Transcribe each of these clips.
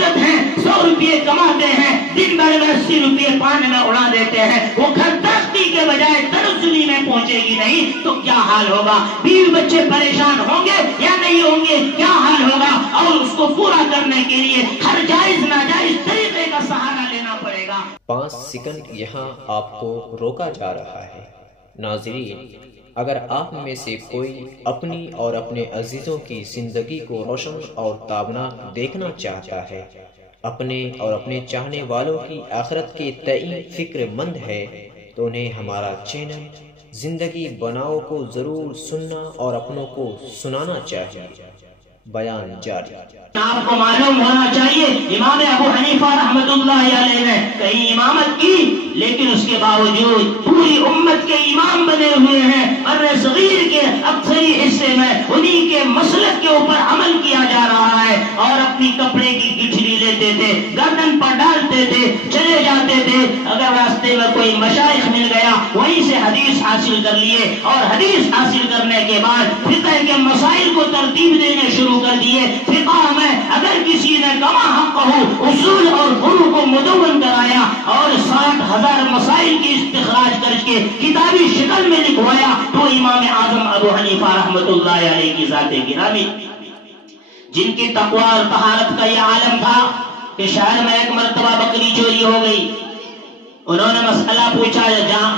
عادت ہے 100 روپے کماتے ہیں، دن بھر میں 80 روپے پان میں اڑا دیتے ہیں، وہ گھر ترقی کے بجائے تنزلی میں پہنچے گی نہیں تو کیا حال ہوگا؟ بیوی بچے پریشان ہوں گے یا نہیں ہوں گے؟ کیا حال ہوگا؟ اور اس کو پورا کرنے کے لیے ہر جائز ناجائز طریقے کا سہارا لینا پڑے گا۔ 5 سیکنڈ یہاں آپ کو روکا جا رہا ہے۔ ناظرین، اگر آپ میں سے کوئی اپنی اور اپنے عزیزوں کی زندگی کو روشن اور تابناک دیکھنا چاہتا ہے، اپنے اور اپنے چاہنے والوں کی آخرت کے تئیں فکر مند ہے، تو انہیں ہمارا چینل زندگی بناؤ کو ضرور سننا اور اپنوں کو سنانا چاہیے۔ بیان جاری۔ آپ کو معلوم ہونا چاہیے امام ابو حنیفہ رحمۃ اللہ علیہ نے کئی امامت کی، لیکن اس کے باوجود پوری امت کے امام بنے ہوئے ہیں۔ بر صغیر کے اکثری حصے میں انہی کے مسلک کے اوپر عمل کیا جا رہا ہے، اور اپنی کپڑے کی گٹھلی لیتے تھے، گردن پر ڈالتے تھے، چلے جاتے تھے۔ اگر راستے میں کوئی مشائخ مل گیا وہیں سے حدیث حاصل کر لیے، اور حدیث حاصل کرنے کے بعد فقہ کے مسائل کو ترتیب دینے شروع کر دیے۔ فقہ میں اگر کسی نے کما حق اصول اور فروع کو مدون کرایا اور 60,000 مسائل کی استخراج کر کے کتابی شکل میں لکھوایا تو امام اعظم ابو حنیفہ رحمۃ اللہ علیہ کی ذات گرامی، جن کی تقوی اور طہارت کا یہ عالم تھا کہ شہر میں ایک مرتبہ بکری چوری ہو گئی۔ انہوں نے مسئلہ پوچھا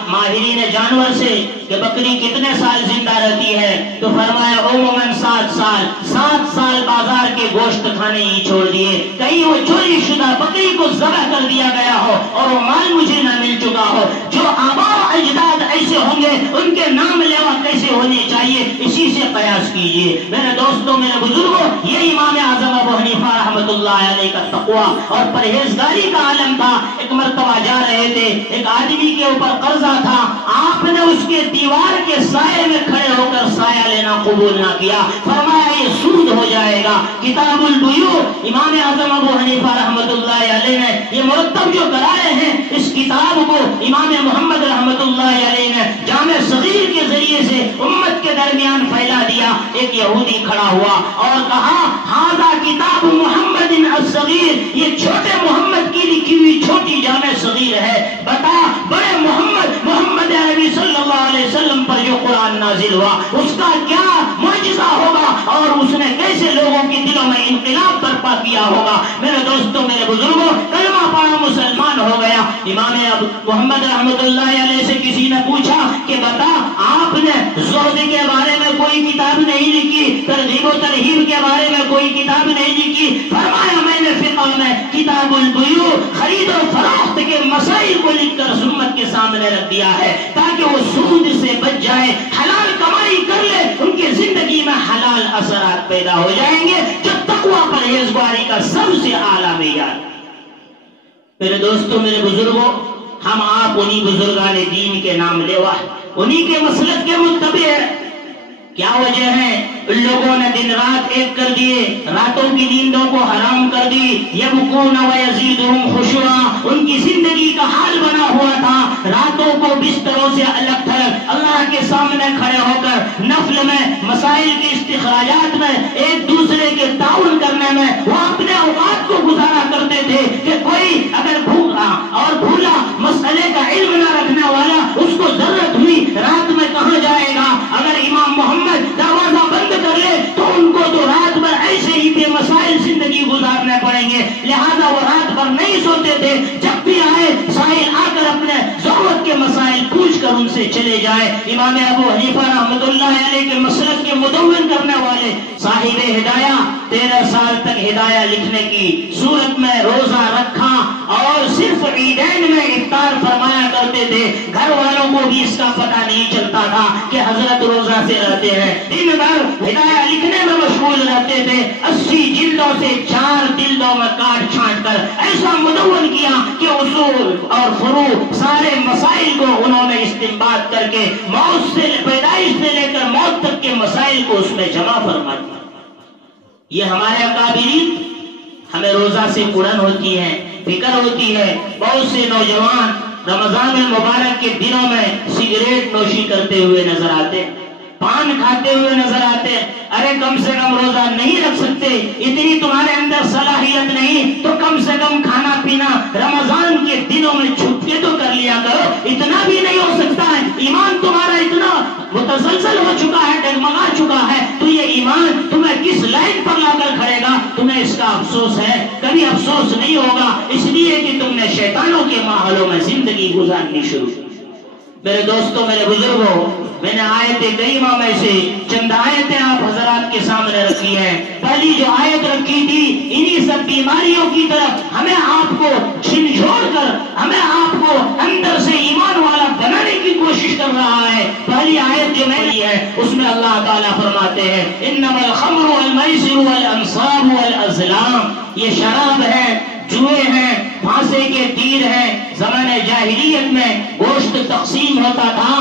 ماہرین جانور سے کہ بکری کتنے سال زندہ رہتی ہے؟ تو فرمایا عموماً 7 سال۔ 7 سال بازار کے گوشت کھانے ہی چھوڑ دیے، کہیں وہ چوری شدہ بکری کو ذبح کر دیا گیا ہو اور وہ مال مجھے نہ مل چکا ہو۔ جو آباء اجداد ایسے ہوں گے ان کے نام لیوا کیسے ہونے چاہیے، اسی سے قیاس کیجئے۔ میرے دوستوں، میرے بزرگوں، یہ امام اعظم ابو حنیفہ رحمۃ اللہ علیہ کا تقوی اور پرہیزگاری کا عالم تھا۔ ایک مرتبہ جا رہے تھے، ایک آدمی کے اوپر قرضہ تھا، آپ نے اس کے دیوار کے سائے میں کھڑے ہو کر سایہ لینا قبول نہ کیا، فرمایا یہ سود ہو جائے گا۔ کتاب البیوع امام اعظم ابو حنیفہ رحمۃ اللہ علیہ نے یہ مرتب جو کرائے ہیں، اس کتاب کو امام محمد رحمۃ اللہ علیہ نے جامع صغیر کے ذریعے سے امت کے درمیان پھیلا دیا۔ ایک یہودی کھڑا ہوا اور کہا ھذا کتاب محمد الصغیر، یہ چھوٹے محمد کی لکھی ہوئی چھوٹی جامع صغیر ہے، بتا بڑے محمد عربی صلی اللہ علیہ وسلم پر جو قرآن نازل ہوا اس کا کیا معجزہ ہوگا اور اس نے کیسے لوگوں کے دلوں میں انقلاب برپا کیا ہوگا۔ میرے دوستوں، میرے بزرگوں، کلمہ پڑھا مسلمان ہو گیا۔ امام محمد رحمۃ اللہ علیہ سے کسی نے پوچھا کہ بتا آپ نے زہد کے بارے میں کوئی کتاب نہیں لکھی، ترغیب و ترہیب کے بارے میں کوئی کتاب نہیں لکھی؟ فرمایا میں نے فقہ میں کتاب البیوع خرید و فروخت کے مسائل کو لکھ کر امت کے سامنے رکھ دیا ہے تاکہ وہ سود سے بچ جائے، حلال کمائی کر لے، ان کی زندگی میں حلال اثرات پیدا ہو جائیں گے، جو تقوی پرہیزگاری کا سب سے اعلیٰ معیار۔ میرے دوستوں، میرے بزرگوں، ہم آپ انہی بزرگان دین کے نام لیوا، انہی کے مسلک کے متبع ہیں۔ کیا وجہ ہے؟ ان لوگوں نے دن رات ایک کر دیے، راتوں کی نیندوں کو حرام کر دی، یبکون ویزیدہم خشوعا، ان کی زندگی کا حال بنا ہوا تھا راتوں کو بستروں سے الگ تھلگ اللہ کے سامنے کھڑے ہو کر نفل میں، مسائل کے استخراجات میں، ایک دوسرے کے تعاون کرنے میں وہ اپنے اوقات کو گزارا کرتے تھے کہ کوئی اگر بھوکا اور بھولا مسئلے کا علم نہ رکھنے والا اس کو ضرورت ہوئی رات میں کہاں جائے گا؟ اگر امام محمد دروازہ بند کر لے تو ان کو تو رات بھر ایسے ہی بے مسائل زندگی گزارنے پڑیں گے، لہذا وہ رات بھر نہیں سوتے تھے، جب بھی آئے سائل آ کر اپنے ضرورت کے مسائل پوچھ کر ان سے چلے جائے۔ امام ابو حنیفہ رحمۃ اللہ علیہ کے مسلک کے مدون کرنے والے صاحب ہدایہ 13 سال تک ہدایہ لکھنے کی صورت میں روزہ رکھا اور صرف عیدین میں افطار فرمایا کرتے تھے، گھر والوں کو بھی اس کا پتہ نہیں چلتا تھا کہ حضرت روزہ سے رہتے ہیں، دن بھر ہدایہ لکھنے میں مشغول رہتے تھے، 80 جلدوں سے 4 جلدوں میں کاٹ چھانٹ کر ایسا مدون کیا کہ اصول اور فروع سارے مسائل کو انہوں نے استنباط کر کے موت سے پیدائش سے لے کر موت تک کے مسائل کو اس میں جمع فرما دیا۔ یہ ہمارے اکابرین، ہمیں روزہ سے پڑن ہوتی ہے، فکر ہوتی ہے۔ بہت سے نوجوان رمضان المبارک کے دنوں میں سگریٹ نوشی کرتے ہوئے نظر آتے، پان کھاتے ہوئے نظر آتے۔ ارے کم سے کم روزہ نہیں رکھ سکتے، اتنی تمہارے اندر صلاحیت نہیں تو دنوں میں چھپ کے تو کر لیا کرو، اتنا بھی نہیں ہو سکتا ہے؟ ایمان تمہارا اتنا متزلزل ہو چکا ہے، ڈگمگا چکا ہے، تو یہ ایمان تمہیں کس لائن پر لا کر کھڑے گا؟ تمہیں اس کا افسوس ہے؟ کبھی افسوس نہیں ہوگا، اس لیے کہ تم نے شیطانوں کے ماحولوں میں زندگی گزارنی شروع کی۔ میرے دوستوں، میرے بزرگوں، میں نے آیت کریمہ میں سے چند آیتیں آپ حضرات کے سامنے رکھی ہیں۔ پہلی جو آیت رکھی تھی، انہی سب بیماریوں کی طرف ہمیں آپ کو جھنجھوڑ کر، ہمیں آپ کو اندر سے ایمان والا بنانے کی کوشش کر رہا ہے۔ پہلی آیت جو میں لی ہے اس میں اللہ تعالیٰ فرماتے ہیں انما الخمر والمیسر والانصاب والازلام، یہ شراب ہے، جوئے ہیں، پھانسے کے تیر ہیں۔ زمانے جاہلیت میں گوشت تقسیم ہوتا تھا،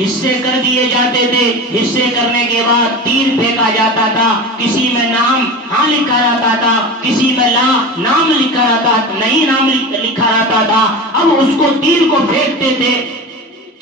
حصے کر دیے جاتے تھے، حصے کرنے کے بعد تیر پھینکا جاتا تھا، کسی میں نام ہاں لکھا رہتا تھا، کسی میں لا نام لکھا رہتا، نہیں نام لکھا رہتا تھا۔ اب اس کو تیر کو پھینکتے تھے،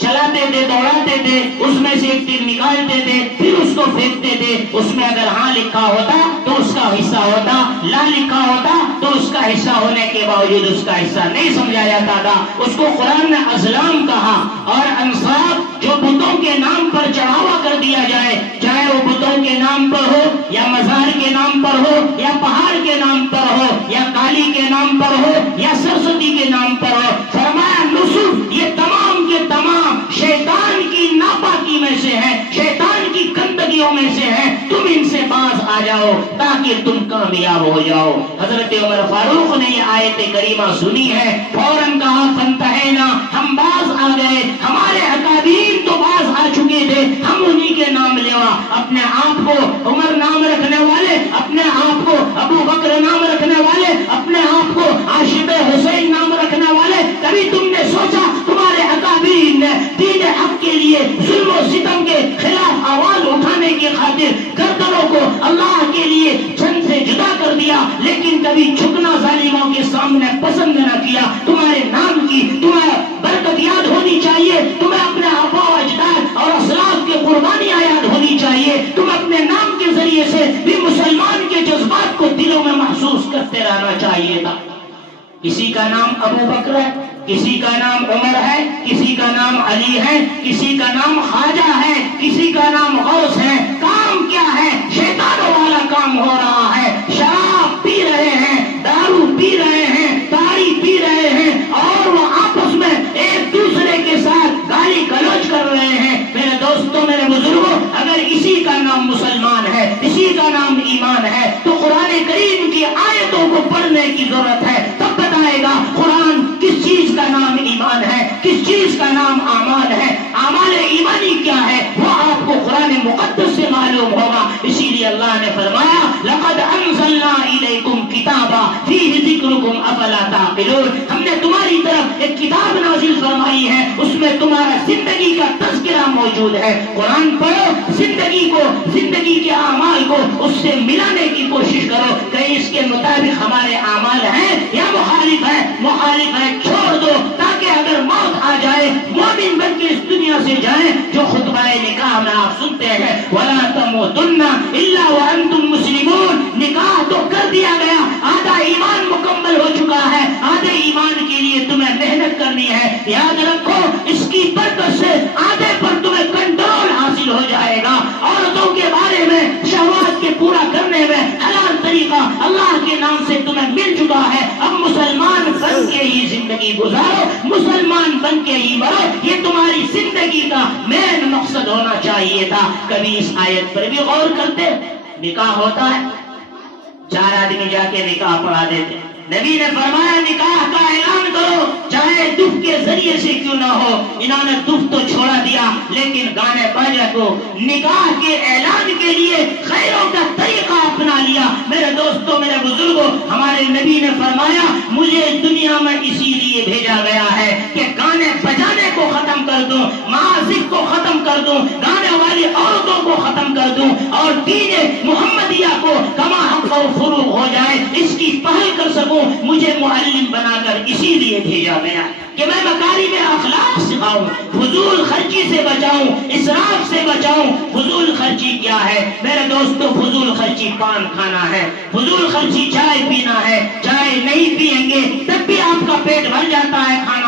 چلاتے تھے، دوڑاتے تھے، اس میں سے ایک تیر نکالتے تھے، پھر اس کو پھینکتے تھے۔ اس میں اگر ہاں لکھا ہوتا تو اس کا حصہ ہوتا، لا لکھا ہوتا تو اس کا حصہ ہونے کے باوجود اس کا حصہ نہیں سمجھا جاتا تھا۔ اس کو قرآن نے ازلام کہا۔ اور انصاب جو بتوں کے نام پر چڑھاوا کر دیا جائے، چاہے وہ بتوں کے نام پر ہو یا مزار کے نام پر ہو یا پہاڑ کے نام پر ہو یا کالی کے نام پر ہو یا سرسوتی کے نام پر ہو، فرمایا نصب یہ تمام کے تمام شیطان کی ناپاکی میں سے ہے، شیطان کی گندگیوں میں سے ہے۔ تم ان سے باز آ جاؤ تاکہ تم کامیاب ہو جاؤ۔ حضرت عمر فاروق نے یہ آیت کریمہ سنی ہے، فوراً کہا فانتہینا، ہم باز آ گئے، ہمارے اکابرین تو باز آ چکے تھے، ہم انہی کے نام لیوا، اپنے آپ کو عمر نام رکھنے والے، اپنے آپ کو ابو بکر نام رکھنے والے، اپنے آپ کو عاشق حسین نام رکھنے والے، کبھی تم نے سوچا تمہارے اکابرین نے دین حق کے لیے ظلم و ستم کے خلاف آواز اٹھانے کی خاطر گردنوں کو اللہ کے لیے جن سے جدا کر دیا، لیکن کبھی جھکنا ظالموں کے سامنے پسند نہ کیا؟ تمہارے نام کی تمہیں برکت یاد ہونی چاہیے، تمہیں اپنے آبا و اجداد اور اسلاف کی قربانیاں یاد ہونی چاہیے، تم اپنے نام کے ذریعے سے بھی مسلمان کے جذبات کو دلوں میں محسوس کرتے رہنا چاہیے تھا۔ کسی کا نام ابو بکر ہے، کسی کا نام عمر ہے، کسی کا نام علی ہے، کسی کا نام خواجہ ہے، کسی کا نام غوث ہے۔ کام کیا ہے؟ شیطانوں والا کام ہو رہا ہے۔ شراب پی رہے ہیں، دارو پی رہے ہیں، تاڑی پی رہے ہیں، اور وہ آپس میں ایک دوسرے کے ساتھ گالی گلوچ کر رہے ہیں۔ میرے دوستوں، میرے بزرگوں، اگر اسی کا نام مسلمان ہے، اسی کا نام ایمان ہے، تو قرآن کریم کی آیتوں کو پڑھنے کی ضرورت ہے۔ تب بتائے گا قرآن کس چیز کا نام ایمان ہے، کس چیز کا نام اعمال ہے، اعمال ایمانی کیا ہے، وہ آپ کو قرآن مقدس سے معلوم ہوگا۔ اسی لیے اللہ نے فرمایا لقد انزلنا الیکم کتابا فیہ ذکرکم افلا تعقلون، ہم نے تمہاری طرف ایک کتاب نازل فرمائی ہے، اس میں تمہارا زندگی کا تذکرہ موجود ہے۔ قرآن پڑھو، زندگی کو، زندگی کے اعمال کو اس سے ملانے کی کوشش کرو، کہیں اس کے مطابق ہمارے اعمال ہیں یا مخالف ہے، مخالف ہے چھوڑ دو، تاکہ اگر موت آ جائے مومن بن کے اس دنیا سے جائیں۔ جو خطبہ نکاح میں آپ سنتے ہیں وَلَا تَمُوتُنَّ إِلَّا وَأَنْتُمْ مُسْلِمُونَ، نکاح تو کر دیا گیا، آدھا ایمان مکمل ہو چکا ہے، آدھے ایمان کے لیے تمہیں محنت کرنی ہے۔ یاد رکھو اس کی برکت سے آدھے پر تمہیں کنٹرول حاصل ہو جائے گا۔ عورتوں کے بارے میں شہوات کے پورا کرنے میں حلال طریقہ اللہ کے نام سے تمہیں مل چکا ہے۔ اب مسلمان بن کے ہی زندگی گزارو، مسلمان بن کے ہی مرو، یہ تمہاری زندگی کا مین مقصد ہونا چاہیے تھا۔ کبھی اس آیت پر بھی غور کرتے؟ نکاح ہوتا ہے، 4 آدمی جا کے نکاح پڑھا دیتے، نبی نے فرمایا نکاح کا اعلان کرو، چاہے دف کے ذریعے سے کیوں نہ ہو۔ انہوں نے دف تو چھوڑا دیا، لیکن گانے باجے کو نکاح کے اعلان کے لیے خیروں کا طریقہ اپنا لیا۔ میرے دوستوں، میرے بزرگوں، ہمارے نبی نے فرمایا مجھے دنیا میں اسی لیے بھیجا گیا ہے کہ گانے بجانے کو ختم کر دوں، معازف کو ختم کر دوں، گانے والی عورتوں کو ختم کر دوں، اور دین محمدیہ کو کما حق و فروغ ہو جائے، اس کی پہل کر سکوں۔ مجھے معلم بنا کر اسی لیے بھیجا گیا کہ میں مکارم اخلاق سکھاؤں، فضول خرچی سے بچاؤں، اسراف سے بچاؤں۔ فضول خرچی کیا ہے میرے دوستو؟ فضول خرچی پان کھانا ہے، فضول خرچی چائے پینا ہے۔ چائے نہیں پیئیں گے تب بھی آپ کا پیٹ بھر جاتا ہے، کھانا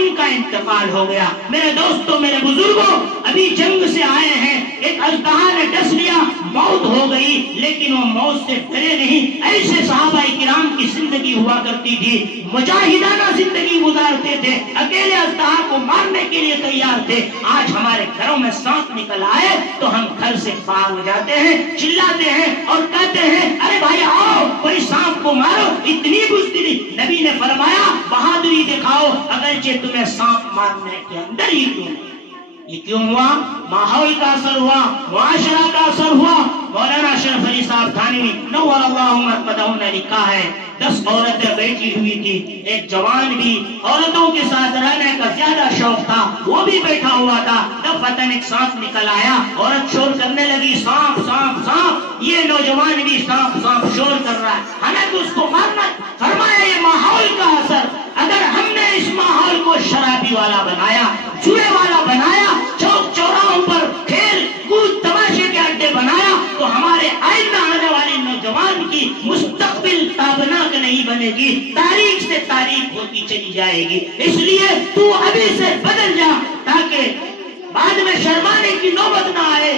ان کا انتقال ہو گیا۔ میرے دوستوں، میرے بزرگوں، ابھی جنگ سے آئے ہیں، ایک اژدہا نے ڈس لیا، موت ہو گئی، لیکن وہ موت سے ڈرے نہیں۔ ایسے صحابہ کرام کی زندگی ہوا کرتی تھی، مجاہدانہ زندگی گزارتے تھے، اکیلے اژدہا کو مارنے کے لیے تیار تھے۔ آج ہمارے گھروں میں سانپ نکل آئے تو ہم گھر سے باہر ہو جاتے ہیں، چلاتے ہیں اور کہتے ہیں ارے بھائی آؤ کوئی سانپ کو مارو، اتنی بزدلی۔ نبی نے فرمایا بہادری دکھاؤ اگرچہ تمہیں سانپ مارنے کے اندر ہی کیوں نہیں۔ یہ کیوں ہوا؟ ماحول کا اثر ہوا، معاشرہ کا اثر ہوا۔ مولانا اشرف علی صاحب تھانوی نور اللہ مرقدہ نے لکھا ہے 10 عورتیں بیٹھی ہوئی تھی، ایک جوان بھی عورتوں کے ساتھ رہنے کا زیادہ شوق تھا، وہ بھی بیٹھا ہوا تھا۔ تب فتن ایک سانپ نکل آیا، عورت شور کرنے لگی سانپ سانپ سانپ، یہ نوجوان بھی سانپ سانپ شور کر رہا ہے، ہمیں تو اس کو مارنا۔ فرمایا یہ ماحول کا اثر، اگر ہم نے اس ماحول کو شرابی والا بنایا، جوئے والا بنایا، چوک چوراہوں پر کھیل کود تماشے کے اڈے بنایا، تو ہمارے آئندہ آنے والے نوجوان کی مستقبل تابناک نہیں بنے گی، تاریخ سے تاریخ ہوتی چلی جائے گی۔ اس لیے تو ابھی سے بدل جا تاکہ بعد میں شرمانے کی نوبت نہ آئے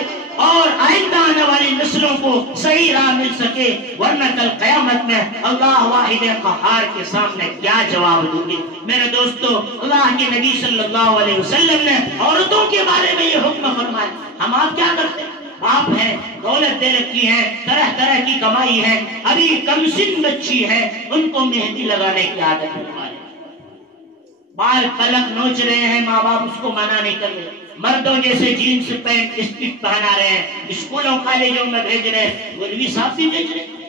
اور آئندہ آنے والی نسلوں کو صحیح راہ مل سکے، ورنہ کل قیامت میں اللہ واحد قہار کے سامنے کیا جواب دیں گے۔ میرے دوستو، اللہ کے نبی صلی اللہ علیہ وسلم نے عورتوں کے بارے میں یہ حکم فرمایا۔ ہم آپ کیا کرتے ہیں؟ باپ ہیں، دولت دے رکھی ہے، طرح طرح کی کمائی ہے، ابھی کم سن بچی ہے، ان کو مہندی لگانے کی عادت ہے، بال پلک نوچ رہے ہیں، ماں باپ اس کو منع نہیں کر رہے، مردوں جیسے جینس پینٹ اسٹک پہنا رہے ہیں، اسکولوں کالجوں میں بھیج رہے ہیں، مولوی صاحب بھی بھیج رہے ہیں۔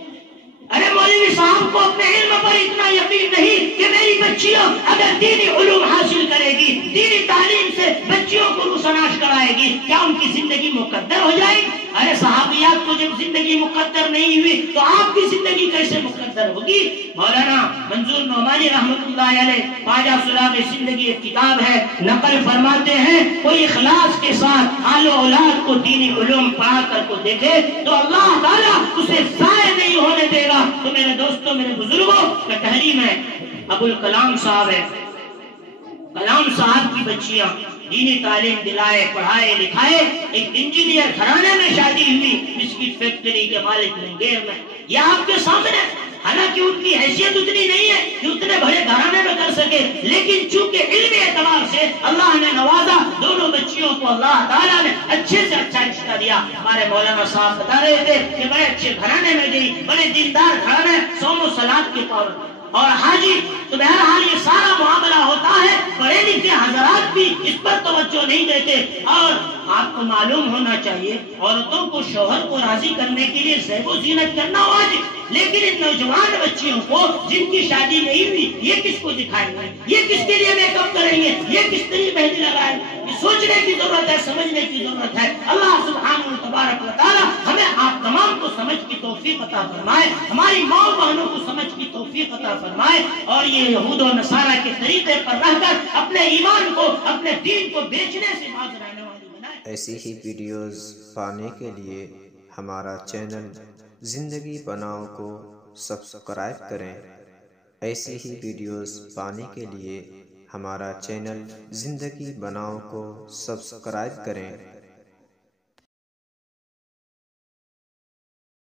ارے مولوی صاحب کو اپنے علم پر اتنا یقین نہیں کہ میری بچیاں اگر دینی علوم حاصل کرے گی، دینی تعلیم سے بچیوں کو روشناش کرائے گی، کیا ان کی زندگی مقدر ہو جائے گی؟ ارے صحابیات کو جب زندگی مقدر نہیں ہوئی تو آپ کی زندگی کیسے مقدر ہوگی؟ مولانا منظور نعمانی رحمت اللہ علیہ خواجہ سراغ زندگی ایک کتاب ہے، نقل فرماتے ہیں کوئی اخلاص کے ساتھ آل و اولاد کو دینی علوم پڑھا کر کو دیکھے تو اللہ تعالیٰ اسے ضائع نہیں ہونے دے گا۔ تو میرے دوستوں، میرے بزرگوں، کٹہری میں ابوالکلام صاحب ہے، کلام صاحب کی بچیاں دینی تعلیم دلائے، پڑھائے لکھائے، ایک انجینئر گھرانے میں شادی ہوئی، بسکٹ فیکٹری کے مالک منگیر میں، یہ آپ کے سامنے، حالانکہ ان کی حیثیت اتنی نہیں ہے کہ اتنے بڑے گھرانے میں کر سکے، لیکن چونکہ علمی اعتبار سے اللہ نے نوازا، دونوں بچیوں کو اللہ تعالیٰ نے اچھے سے اچھا رشتہ دیا۔ ہمارے مولانا صاحب بتا رہے تھے کہ بڑے اچھے گھرانے میں گئی، بڑے دیندار گھرانے، صوم و صلات کے پابند اور حاجی، تو بہرحال یہ سارا معاملہ ہوتا ہے، پڑھے لکھے حضرات بھی اس پر توجہ نہیں دیتے۔ اور آپ کو معلوم ہونا چاہیے عورتوں کو شوہر کو راضی کرنے کے لیے زیب و زینت کرنا واجب، لیکن ان نوجوان بچیوں کو جن کی شادی نہیں ہوئی، یہ کس کو دکھائیں گے، یہ کس کے لیے میک اپ کریں گے، یہ کس کے لیے مہندی لگائیں گے؟ یہ سوچنے کی ضرورت ہے، سمجھنے کی ضرورت ہے۔ اللہ سبحانہ و تبارک و تعالی ہمیں آپ تمام کو سمجھ کی توفیق عطا فرمائے، ہماری ماں بہنوں کو سمجھ کی توفیق عطا فرمائے، اور یہ یہود و نصارہ کے طریقے پر رہ کر اپنے ایمان کو، اپنے دین کو بیچنے سے باز رہنے والی بنائے۔ ایسی ہی ویڈیوز پانے کے لیے ہمارا چینل زندگی بناؤ کو سبسکرائب کریں۔ ایسی ہی ویڈیوز پانے کے لیے ہمارا چینل زندگی بناؤ کو سبسکرائب کریں۔